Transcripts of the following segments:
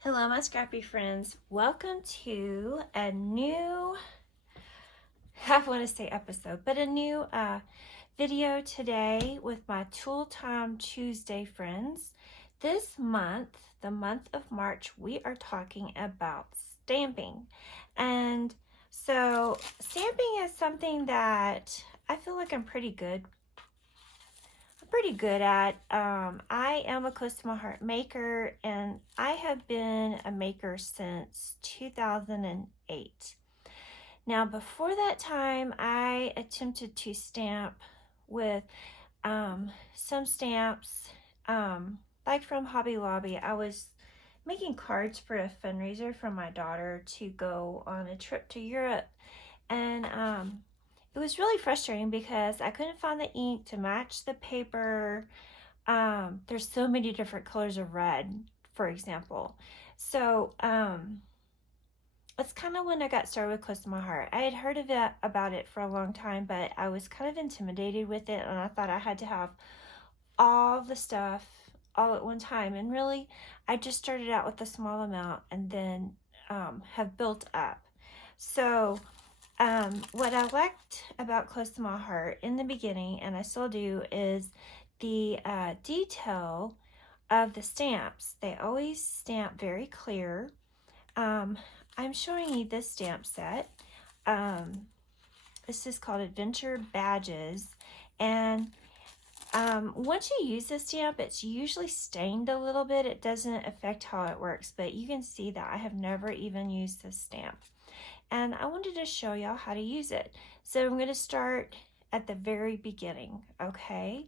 Hello, my scrappy friends. Welcome to a new, I want to say episode, but a new video today with my Tool Time Tuesday friends. This month, the month of March, we are talking about stamping. And so stamping is something that I feel like I'm pretty good at. I am a close to my heart maker, and I have been a maker since 2008. Now, before that time, I attempted to stamp with some stamps, like from Hobby Lobby. I was making cards for a fundraiser for my daughter to go on a trip to Europe, and it was really frustrating because I couldn't find the ink to match the paper. There's so many different colors of red, for example. So that's kind of when I got started with Close to My Heart. I had heard about it for a long time, but I was kind of intimidated with it, and I thought I had to have all the stuff all at one time. And really, I just started out with a small amount and then have built up. So what I liked about Close to My Heart in the beginning, and I still do, is the detail of the stamps. They always stamp very clear. I'm showing you this stamp set. This is called Adventure Badges, and once you use this stamp, it's usually stained a little bit. It doesn't affect how it works, but you can see that I have never even used this stamp. And I wanted to show y'all how to use it. So I'm going to start at the very beginning, okay?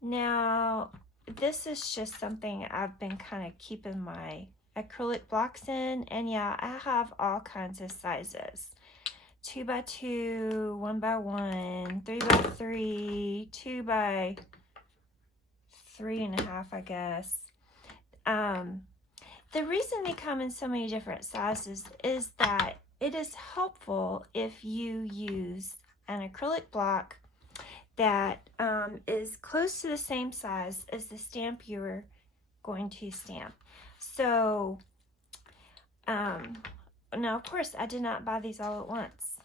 Now, this is just something I've been kind of keeping my acrylic blocks in. And yeah, I have all kinds of sizes. 2x2, 1x1, 3x3, 2x3.5, I guess. The reason they come in so many different sizes is that it is helpful if you use an acrylic block that is close to the same size as the stamp you're going to stamp. So, now of course I did not buy these all at once,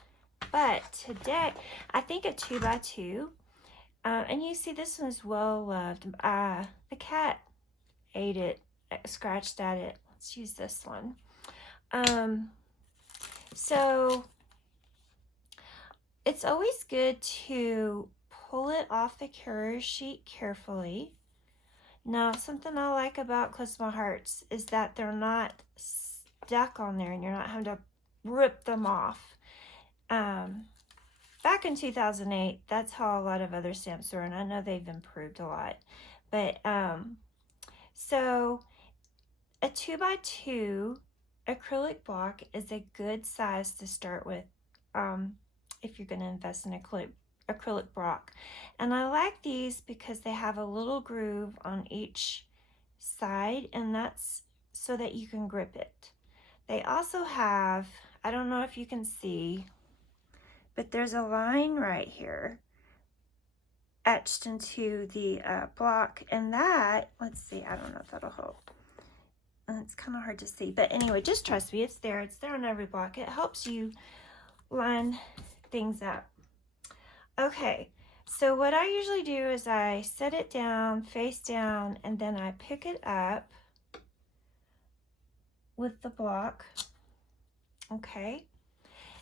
but today I think a 2x2, and you see this one is well loved. The cat ate it, scratched at it. Let's use this one. So it's always good to pull it off the carrier sheet carefully. Now, something I like about Close to My Hearts is that they're not stuck on there and you're not having to rip them off. Back in 2008, that's how a lot of other stamps were, and I know they've improved a lot. But so a 2x2 acrylic block is a good size to start with if you're going to invest in acrylic block. And I like these because they have a little groove on each side, and that's so that you can grip it. They also have, I don't know if you can see, but there's a line right here etched into the block, and that, let's see, I don't know if that'll hold. It's kind of hard to see, but anyway, just trust me, it's there on every block. It helps you line things up. Okay, so what I usually do is I set it down face down, and then I pick it up with the block. Okay,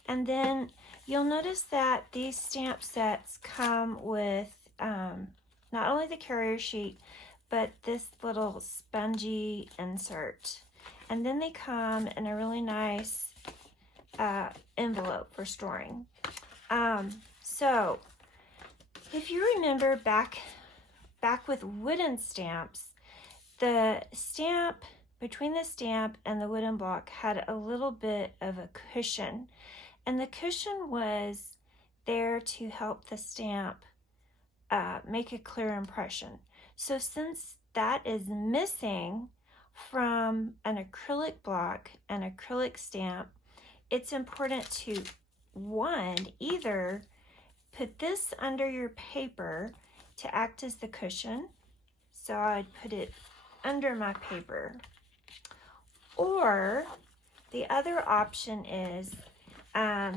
and then you'll notice that these stamp sets come with not only the carrier sheet, but this little spongy insert. And then they come in a really nice envelope for storing. So if you remember back with wooden stamps, the stamp, between the stamp and the wooden block, had a little bit of a cushion. And the cushion was there to help the stamp make a clear impression. So since that is missing from an acrylic block, an acrylic stamp, it's important to either put this under your paper to act as the cushion. So I'd put it under my paper. Or the other option is I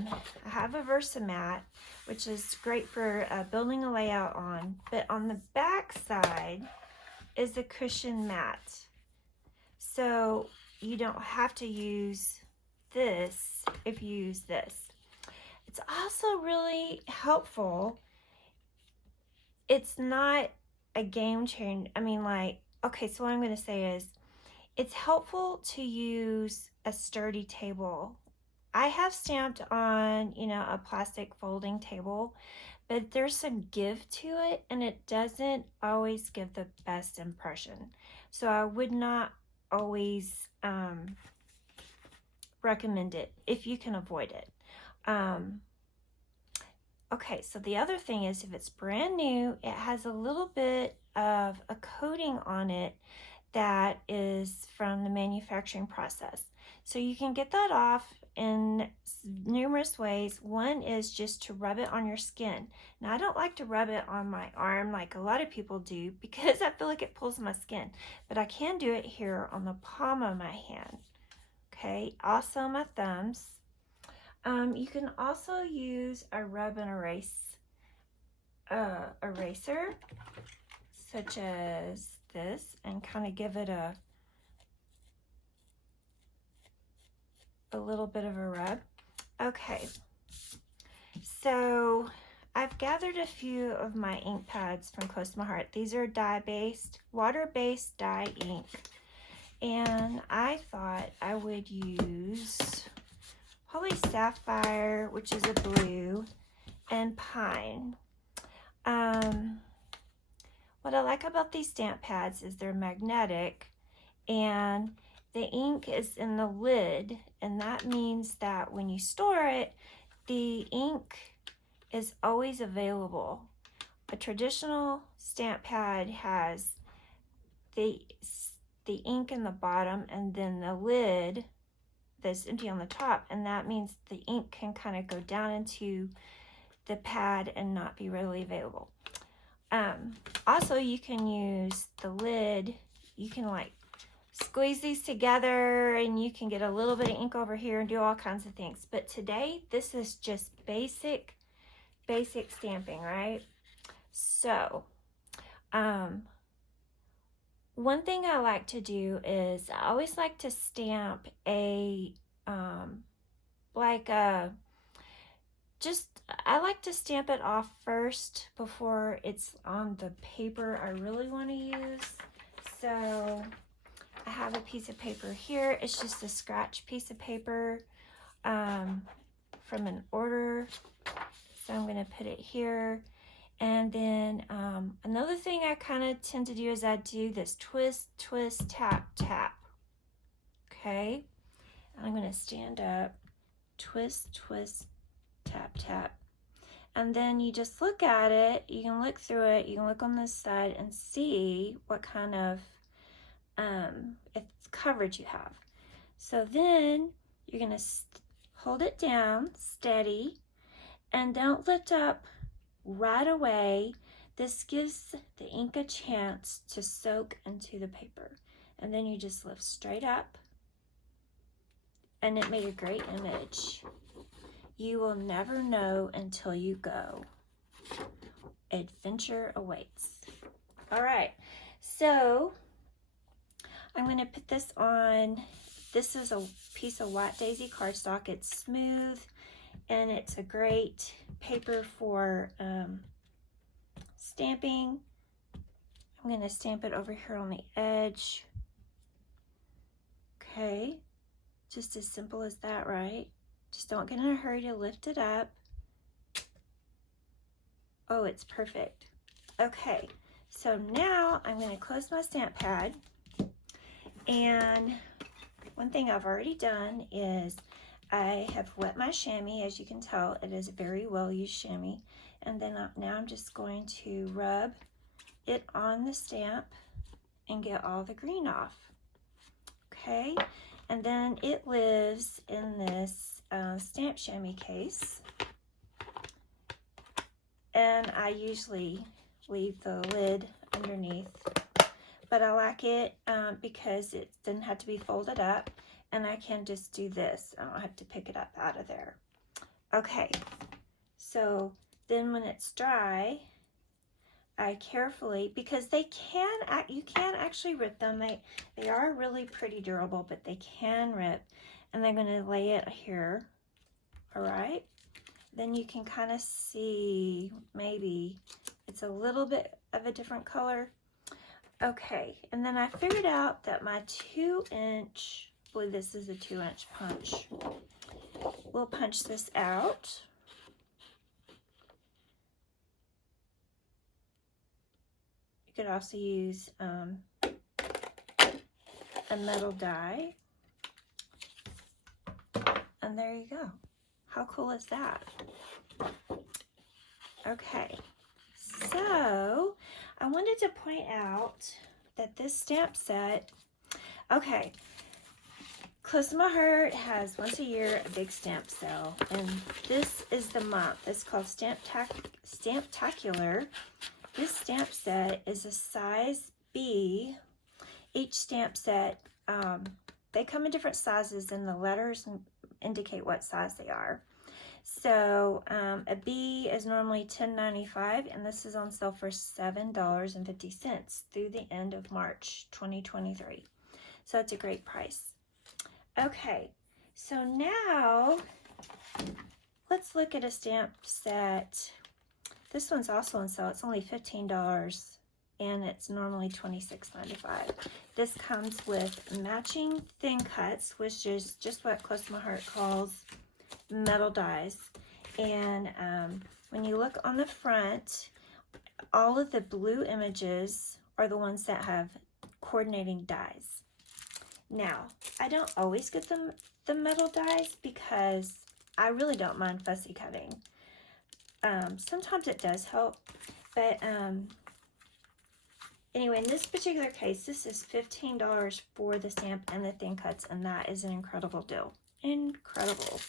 have a Versamat, which is great for building a layout on, but on the back side is a cushion mat. So you don't have to use this if you use this. It's also really helpful. It's not a game changer. I mean, like, okay, so what I'm going to say is it's helpful to use a sturdy table. I have stamped on, you know, a plastic folding table, but there's some give to it and it doesn't always give the best impression. So I would not always recommend it if you can avoid it. Okay, so the other thing is if it's brand new, it has a little bit of a coating on it that is from the manufacturing process. So you can get that off in numerous ways. One is just to rub it on your skin. Now, I don't like to rub it on my arm like a lot of people do because I feel like it pulls my skin, but I can do it here on the palm of my hand. Okay, also my thumbs. You can also use a rub and erase eraser, such as this, and kind of give it a little bit of a rub. Okay, so I've gathered a few of my ink pads from Close to My Heart. These are dye-based, water-based dye ink, and I thought I would use Holy Sapphire, which is a blue, and Pine. What I like about these stamp pads is they're magnetic and the ink is in the lid, and that means that when you store it, the ink is always available. A traditional stamp pad has the ink in the bottom and then the lid that's empty on the top, and that means the ink can kind of go down into the pad and not be readily available. Also, you can use the lid. You can like squeeze these together and you can get a little bit of ink over here and do all kinds of things. But today, this is just basic stamping, right? So, one thing I like to do is I always like to stamp I like to stamp it off first before it's on the paper I really want to use. So I have a piece of paper here. It's just a scratch piece of paper from an order. So I'm going to put it here. And then another thing I kind of tend to do is I do this twist, twist, tap, tap. Okay. I'm going to stand up, twist, twist, tap, tap. And then you just look at it. You can look through it. You can look on this side and see what kind of coverage you have. So then you're going to hold it down, steady, and don't lift up right away. This gives the ink a chance to soak into the paper. And then you just lift straight up, and it made a great image. You will never know until you go. Adventure awaits. All right, so I'm going to put this on. This is a piece of white daisy cardstock. It's smooth and it's a great paper for stamping. I'm going to stamp it over here on the edge. Okay, just as simple as that, right? Just don't get in a hurry to lift it up. Oh, it's perfect. Okay, so now I'm going to close my stamp pad. And one thing I've already done is I have wet my chamois. As you can tell, it is a very well used chamois. And then now I'm just going to rub it on the stamp and get all the green off. Okay, and then it lives in this stamp chamois case. and I usually leave the lid underneath, but I like it because it doesn't have to be folded up, and I can just do this. I don't have to pick it up out of there. Okay, so then when it's dry, I carefully, because you can actually rip them. They are really pretty durable, but they can rip. And I'm going to lay it here. All right. Then you can kind of see maybe it's a little bit of a different color. Okay. And then I figured out that my 2-inch, I believe this is a 2-inch punch. We'll punch this out. You could also use a metal die. And there you go. How cool is that? Okay, so I wanted to point out that this stamp set, okay, Close to My Heart has once a year a big stamp sale, and this is the month. It's called Stamptacular. This stamp set is a size B. Each stamp set, they come in different sizes, and the letters indicate what size they are. So a B is normally $10.95, and this is on sale for $7.50 through the end of March 2023. So that's a great price. Okay, so now let's look at a stamp set. This one's also on sale. It's only $15, and it's normally $26.95. This comes with matching thin cuts, which is just what Close to My Heart calls metal dies. And when you look on the front, all of the blue images are the ones that have coordinating dies. Now, I don't always get the metal dies because I really don't mind fussy cutting. Sometimes it does help, but anyway, in this particular case, this is $15 for the stamp and the thin cuts, and that is an incredible deal. Incredible.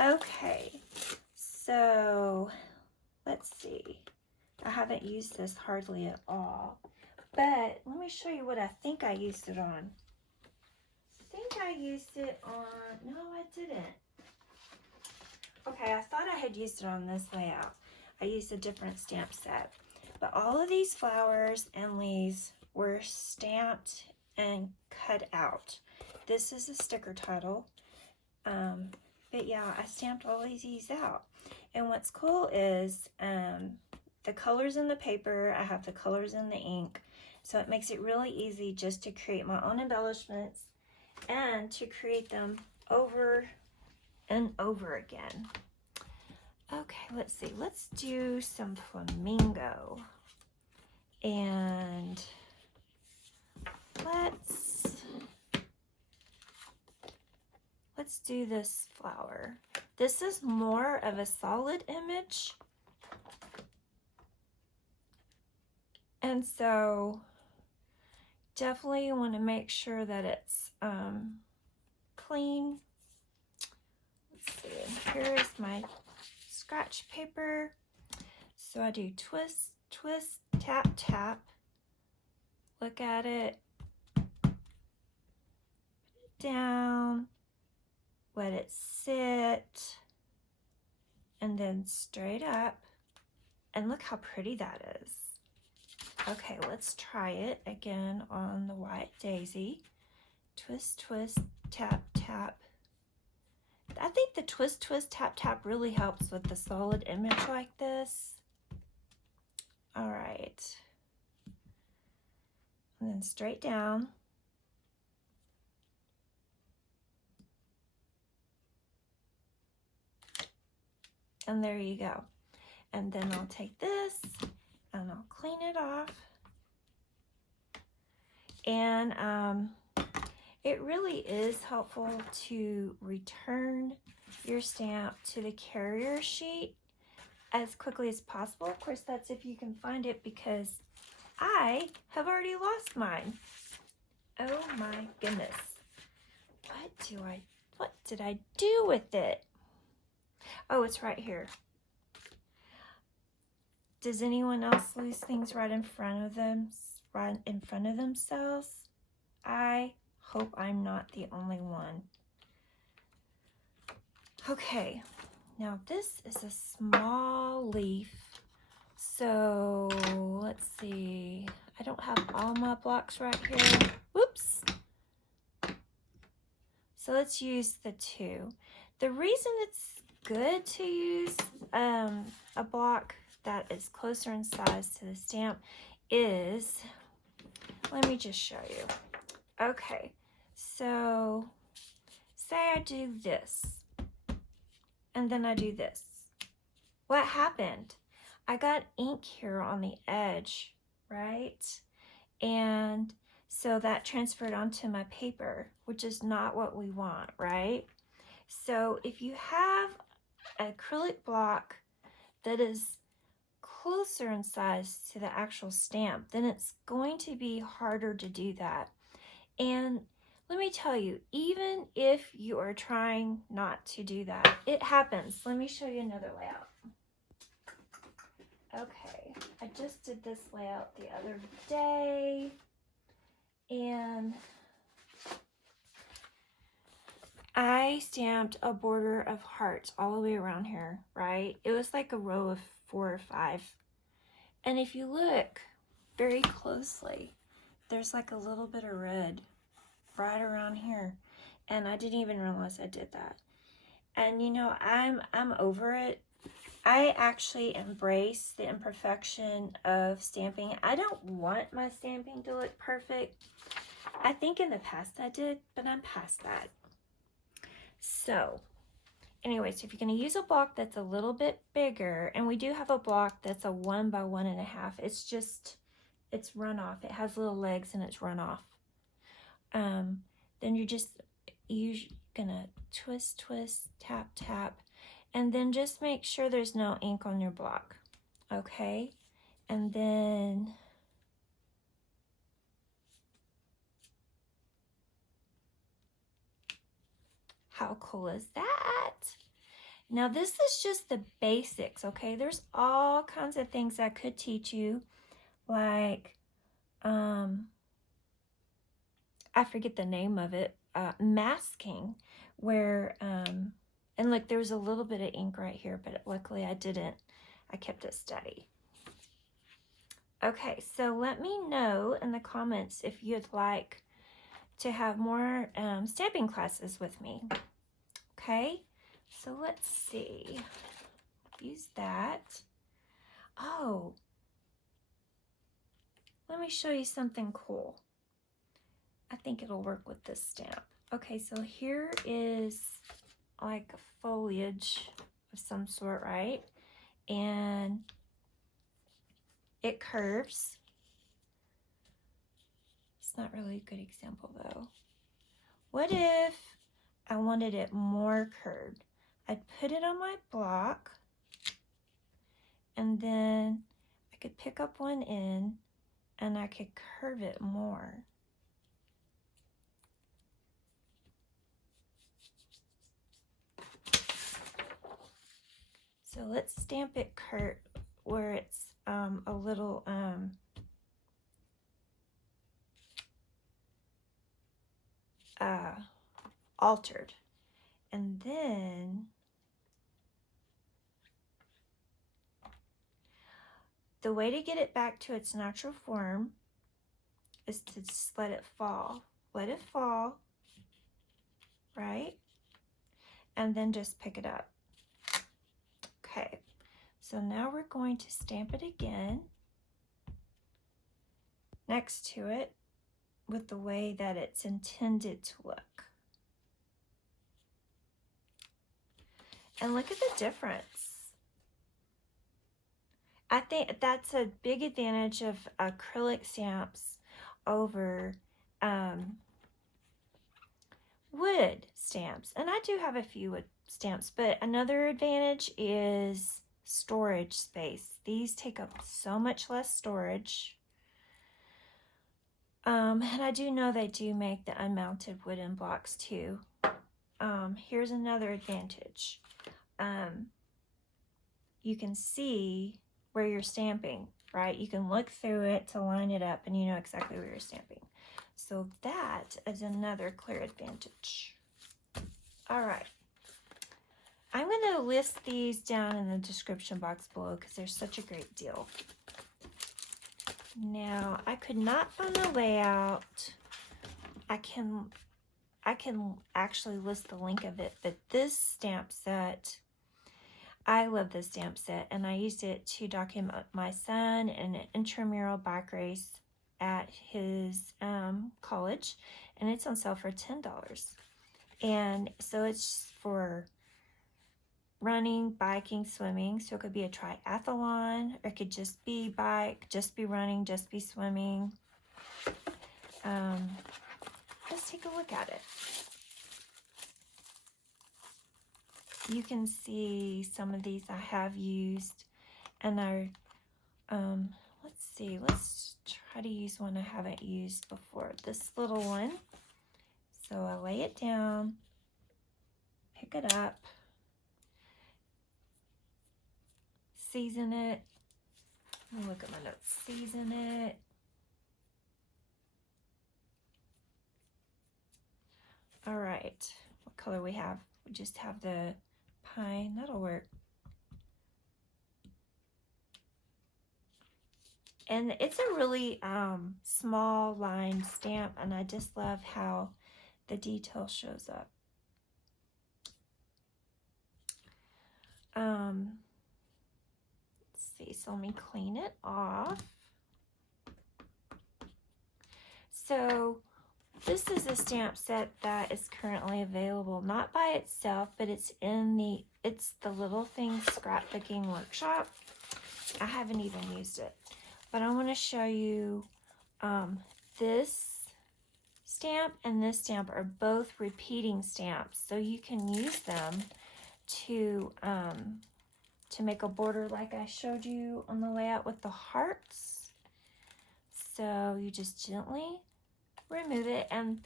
Okay, so let's see. I haven't used this hardly at all, but let me show you what I think I used it on. I think I used it on, no, I didn't. Okay, I thought I had used it on this layout. I used a different stamp set, but all of these flowers and leaves were stamped and cut out. This is a sticker title. But yeah, I stamped all of these out. And what's cool is the colors in the paper, I have the colors in the ink. So it makes it really easy just to create my own embellishments and to create them over and over again. Okay, let's see. Let's do some flamingo. And let's do this flower. This is more of a solid image. And so definitely you want to make sure that it's clean. Let's see, here's my scratch paper. So I do twist, twist, tap, tap. Look at it. Put it down. Let it sit. And then straight up. And look how pretty that is. Okay, let's try it again on the white daisy. Twist, twist, tap, tap. I think the twist, twist, tap, tap really helps with the solid image like this. All right. And then straight down. And there you go. And then I'll take this and I'll clean it off. And it really is helpful to return your stamp to the carrier sheet as quickly as possible. Of course, that's if you can find it, because I have already lost mine. Oh my goodness. What did I do with it? Oh, it's right here. Does anyone else lose things right in front of them, right in front of themselves? I hope I'm not the only one. Okay, now this is a small leaf. So let's see. I don't have all my blocks right here. Whoops. So let's use the 2. The reason it's good to use a block that is closer in size to the stamp is, let me just show you. Okay, so say I do this, and then I do this. What happened? I got ink here on the edge, right? And so that transferred onto my paper, which is not what we want, right? So if you have an acrylic block that is closer in size to the actual stamp, then it's going to be harder to do that. And let me tell you, even if you are trying not to do that, it happens. Let me show you another layout. Okay, I just did this layout the other day, and I stamped a border of hearts all the way around here, right? It was like a row of 4 or 5. And if you look very closely, there's like a little bit of red right around here. And I didn't even realize I did that. And you know, I'm over it. I actually embrace the imperfection of stamping. I don't want my stamping to look perfect. I think in the past I did, but I'm past that. So anyway, so if you're going to use a block that's a little bit bigger, and we do have a block that's a 1 by 1.5, it's runoff. It has little legs and it's runoff. Then you're gonna twist, tap, tap, and then just make sure there's no ink on your block, okay? And then how cool is that? Now this is just the basics, okay? There's all kinds of things I could teach you, like, I forget the name of it, masking, where, and look, there was a little bit of ink right here, but luckily I didn't. I kept it steady. Okay, so let me know in the comments if you'd like to have more stamping classes with me. Okay, so let's see. Use that. Oh, let me show you something cool. I think it'll work with this stamp. Okay, so here is like a foliage of some sort, right? And it curves. It's not really a good example though. What if I wanted it more curved? I'd put it on my block, and then I could pick up one end and I could curve it more. So let's stamp it where it's a little altered. And then the way to get it back to its natural form is to just let it fall. Let it fall, right? And then just pick it up. Okay, so now we're going to stamp it again next to it with the way that it's intended to look. And look at the difference. I think that's a big advantage of acrylic stamps over wood stamps. And I do have a few wood stamps, but another advantage is storage space. These take up so much less storage. And I do know they do make the unmounted wooden blocks too. Here's another advantage. You can see where you're stamping, right? You can look through it to line it up and you know exactly where you're stamping. So that is another clear advantage. All right. I'm going to list these down in the description box below because they're such a great deal. Now, I could not find the layout. I can actually list the link of it, but this stamp set, I love this stamp set, and I used it to document my son in an intramural bike race at his college, and it's on sale for $10. And so it's for running, biking, swimming. So it could be a triathlon, or it could just be bike, just be running, just be swimming. Let's take a look at it. You can see some of these I have used, and let's see, let's try to use one I haven't used before. This little one. So I lay it down, pick it up, season it. Let me look at my notes. Season it. All right. What color we have? We just have the pine. That'll work. And it's a really small line stamp, and I just love how the detail shows up. Let's see, so let me clean it off. So this is a stamp set that is currently available, not by itself, but it's the Little Things Scrapbooking Workshop. I haven't even used it, but I want to show you this stamp and this stamp are both repeating stamps, so you can use them to make a border like I showed you on the layout with the hearts. So you just gently remove it, and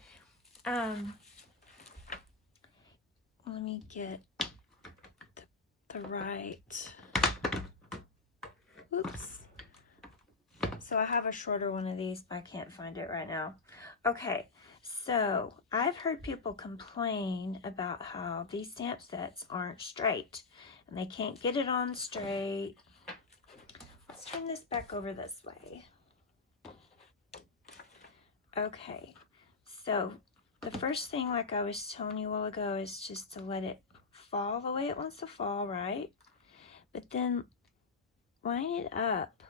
let me get the right, oops. So I have a shorter one of these, but I can't find it right now. Okay, so I've heard people complain about how these stamp sets aren't straight, and they can't get it on straight. Let's turn this back over this way. Okay, so the first thing, like I was telling you a while ago, is just to let it fall the way it wants to fall, right? But then line it up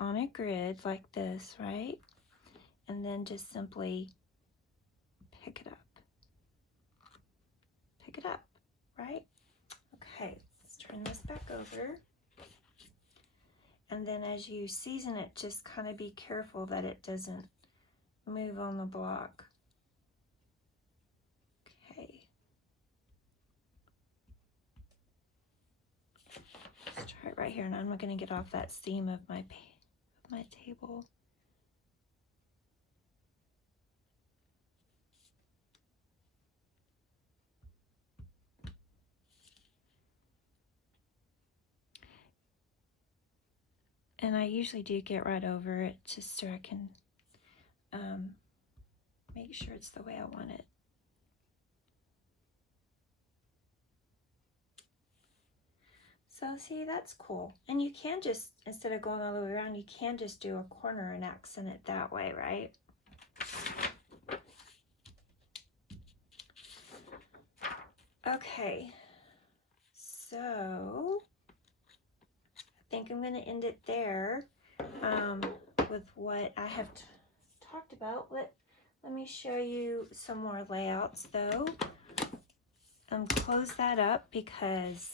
on a grid like this, right? And then just simply pick it up. Pick it up, right? Okay, let's turn this back over. And then as you season it, just kind of be careful that it doesn't move on the block. Okay. Let's try it right here, and I'm going to get off that seam of my table. And I usually do get right over it just so I can make sure it's the way I want it. So see, that's cool. And you can just, instead of going all the way around, you can just do a corner and accent it that way, right? Okay, so I think I'm going to end it there with what I have talked about. Let me show you some more layouts though. Close that up because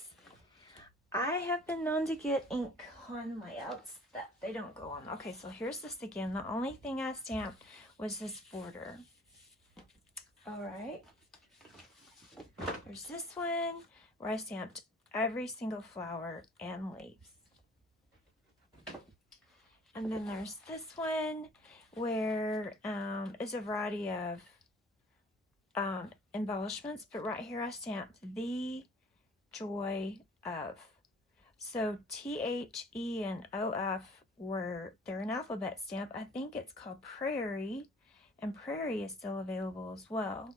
I have been known to get ink on layouts that they don't go on. Okay, so here's this again. The only thing I stamped was this border. All right. There's this one where I stamped every single flower and leaves. And then there's this one where it's a variety of embellishments, but right here I stamped the joy of. So T, H, E, and O, F they're an alphabet stamp. I think it's called Prairie, and Prairie is still available as well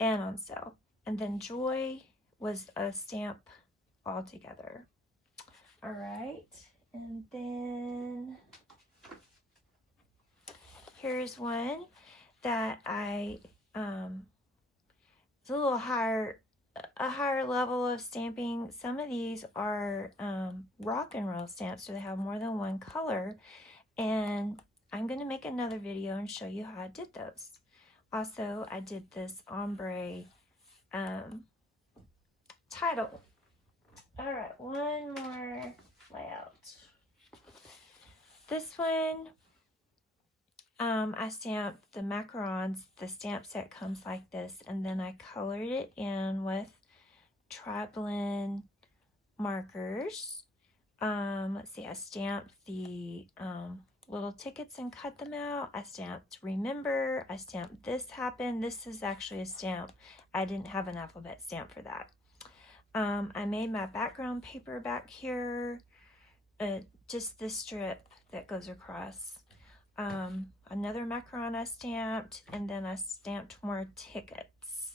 and on sale. And then Joy was a stamp altogether. All right, and then here's one that it's a little higher, a higher level of stamping. Some of these are rock and roll stamps, so they have more than one color, and I'm going to make another video and show you how I did those. Also, I did this ombre title. All right, one more layout. This one, I stamped the macarons. The stamp set comes like this, and then I colored it in with tri-blend markers. Let's see, I stamped the little tickets and cut them out. I stamped remember. I stamped this happened. This is actually a stamp. I didn't have an alphabet stamp for that. I made my background paper back here, just this strip that goes across. Another macaron I stamped, and then I stamped more tickets.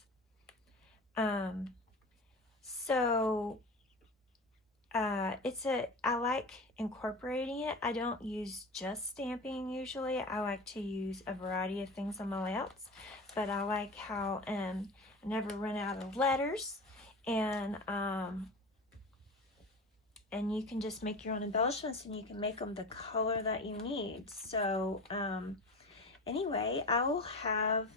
So I like incorporating it. I don't use just stamping usually. I like to use a variety of things on my layouts, but I like how I never run out of letters, and you can just make your own embellishments, and you can make them the color that you need. So anyway, I will have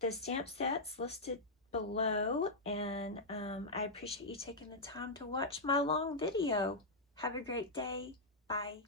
the stamp sets listed below, and I appreciate you taking the time to watch my long video. Have a great day. Bye.